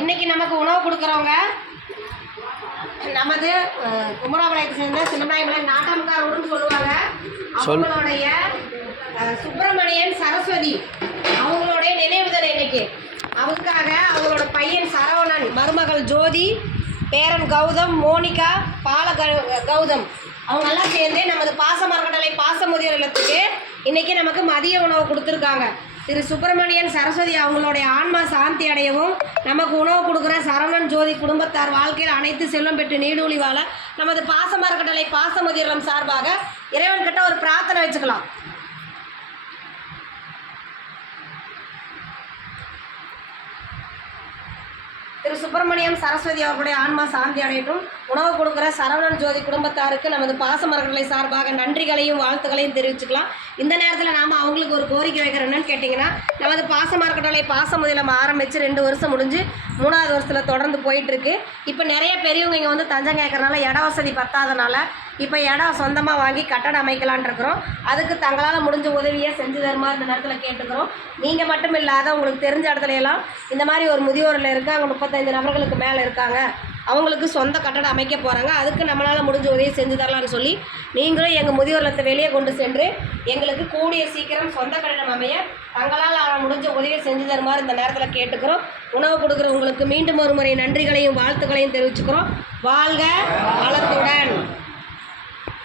இன்னைக்கு நமக்கு உணவு கொடுக்குறவங்க நமது குமராபாளையத்தை சேர்ந்த சின்னமலை நாட்டாமக்காரோடுன்னு சொல்லுவாங்க. அவங்களுடைய சுப்பிரமணியன் சரஸ்வதி அவங்களுடைய நினைவு தினம் இன்னைக்கு. அவங்களுக்காக அவங்களோட பையன் சரவணன், மருமகள் ஜோதி, பேரன் கௌதம், மோனிகா, கௌதம் அவங்கெல்லாம் சேர்ந்து நமது பாசமரக்கட்டளை பாசமுதியோர் இல்லத்துக்கு இன்றைக்கி நமக்கு மதிய உணவு கொடுத்துருக்காங்க. திரு சுப்பிரமணியன் சரஸ்வதி அவங்களுடைய ஆன்மா சாந்தி அடையவும், நமக்கு உணவு கொடுக்குற சரவணன் ஜோதி குடும்பத்தார் வாழ்க்கையில் அனைத்து செல்வம் பெற்று நீடூழி வாழ நமது பாசமரக்கட்டளை பாசமுதியோர் இல்லம் சார்பாக இறைவன்கிட்ட ஒரு பிரார்த்தனை வச்சுக்கலாம். திரு சுப்பிரமணியம் சரஸ்வதி அவர்களுடைய ஆன்மா சாந்தி அடையட்டும். உணவு கொடுக்குற சரவணன் ஜோதி குடும்பத்தாருக்கு நமது பாசமரக்கட்டளை சார்பாக நன்றிகளையும் வாழ்த்துக்களையும் தெரிவிச்சுக்கலாம். இந்த நேரத்தில் நாம் அவங்களுக்கு ஒரு கோரிக்கை வைக்கிற என்னன்னு கேட்டிங்கன்னா, நமது பாசமரக்கட்டளை பாசமுதிலம் ஆரம்பித்து 2 வருஷம் முடிஞ்சு 3வது வருஷத்தில் தொடர்ந்து போயிட்டுருக்கு. இப்போ நிறைய பெரியவங்க இங்கே வந்து தஞ்சம் கேட்குறதுனால இட வசதி பத்தாதனால இப்போ இடம் சொந்தமாக வாங்கி கட்டடம் அமைக்கலான் இருக்கிறோம். அதுக்கு தங்களால் முடிஞ்ச உதவியை செஞ்சு தருமா இந்த நேரத்தில் கேட்டுக்கிறோம். நீங்கள் மட்டும் இல்லாத உங்களுக்கு தெரிஞ்ச இடத்துலையெல்லாம் இந்த மாதிரி ஒரு முதியோரில் இருக்குது, அங்கே 35 நபர்களுக்கு மேலே இருக்காங்க, அவங்களுக்கு சொந்த கட்டடம் அமைக்க போகிறாங்க, அதுக்கு நம்மளால் முடிஞ்ச உதவியை செஞ்சு தரலான்னு சொல்லி நீங்களும் எங்கள் முதியோர் இல்லத்தை வெளியே கொண்டு சென்று எங்களுக்கு கூடிய சீக்கிரம் சொந்த கட்டடம் அமைய தங்களால் முடிஞ்ச உதவியை செஞ்சு தருமாறு இந்த நேரத்தில் கேட்டுக்கிறோம். உணவு கொடுக்குற உங்களுக்கு மீண்டும் ஒரு முறை நன்றிகளையும் வாழ்த்துக்களையும் தெரிவிச்சுக்கிறோம். வாழ்க வளத்துடன்.